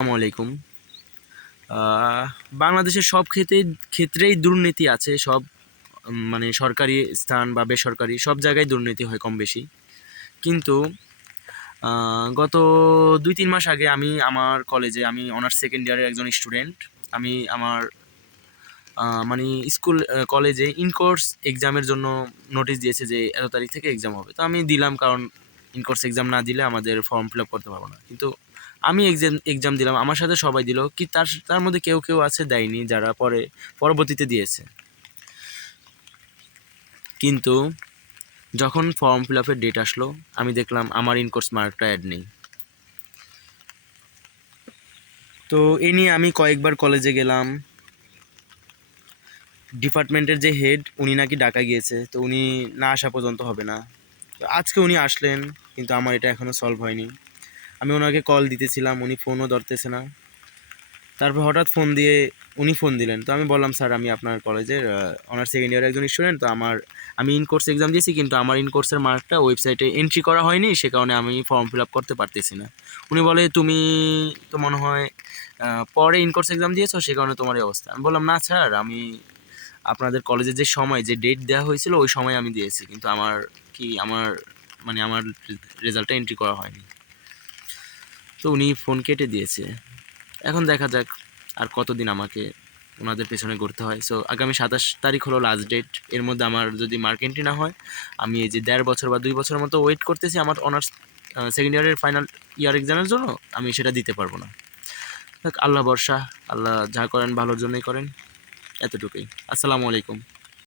আসসালামু আলাইকুম। আহ, বাংলাদেশের সব ক্ষেত্রেই দুর্নীতি আছে। সব মানে সরকারি স্থান বা বেসরকারি সব জায়গায় দুর্নীতি হয় কম বেশি। কিন্তু গত 2-3 মাস আগে আমি আমার কলেজে, আমি অনার্স সেকেন্ড ইয়ারের একজন স্টুডেন্ট। আমি আমার মানে স্কুল কলেজে ইনকোর্স এক্সামের জন্য নোটিশ দিয়েছে যে এত তারিখ থেকে এক্সাম হবে। তো আমি দিলাম, কারণ ইনকোর্স এক্সাম না দিলে আমাদের ফর্ম ফিল আপ করতে পারবো না। কিন্তু আমি এক্সাম দিলাম, আমার সাথে সবাই দিল, কি তার তার মধ্যে কেউ কেউ আছে দেয়নি, যারা পরবর্তীতে দিয়েছে। কিন্তু যখন ফর্ম ফিল আপের ডেট আসলো, আমি দেখলাম আমার ইনকোর্স মার্কটা অ্যাড নেই। তো এই নিয়ে আমি কয়েকবার কলেজে গেলাম। ডিপার্টমেন্টের যে হেড, উনি নাকি ডাকা গিয়েছে, তো উনি না আসা পর্যন্ত হবে না। তো আজকে উনি আসলেন, কিন্তু আমার এটা এখনও সলভ হয়নি। আমি ওনাকে কল দিতেছিলাম, উনি ফোনও ধরতেছে না। তারপর হঠাৎ উনি ফোন দিলেন। তো আমি বললাম, স্যার আমি আপনার কলেজের অনার্স সেকেন্ড ইয়ারের একজন স্টুডেন্ট। তো আমি ইন কোর্স এক্সাম দিয়েছি, কিন্তু আমার ইন কোর্সের মার্কটা ওয়েবসাইটে এন্ট্রি করা হয়নি, সে কারণে আমি ফর্ম ফিল আপ করতে পারতেছি না। উনি বলে, তুমি তো মনে হয় পরে ইন কোর্স এক্সাম দিয়েছো, সে কারণে তোমার এই অবস্থা। আমি বললাম, না স্যার, আমি আপনাদের কলেজে যে সময়, যে ডেট দেওয়া হয়েছিল ওই সময় আমি দিয়েছি, কিন্তু আমার রেজাল্টটা এন্ট্রি করা হয়নি। তো উনি ফোন কেটে দিয়েছে। এখন দেখা যাক আর কতদিন আমাকে ওনাদের পেছনে ঘুরতে হয়। সো আগামী 27 তারিখ হলো লাস্ট ডেট। এর মধ্যে আমার যদি মার্ক এন্ট্রি না হয়, আমি এই যে 1.5 বছর বা 2 বছরের মতো ওয়েট করতেছি আমার অনার্স সেকেন্ড ইয়ারের ফাইনাল ইয়ার এক্সামের জন্য, আমি সেটা দিতে পারবো না। আল্লাহ ভরসা, আল্লাহ যা করেন ভালোর জন্যই করেন, এতটুকুই। আসসালামু আলাইকুম।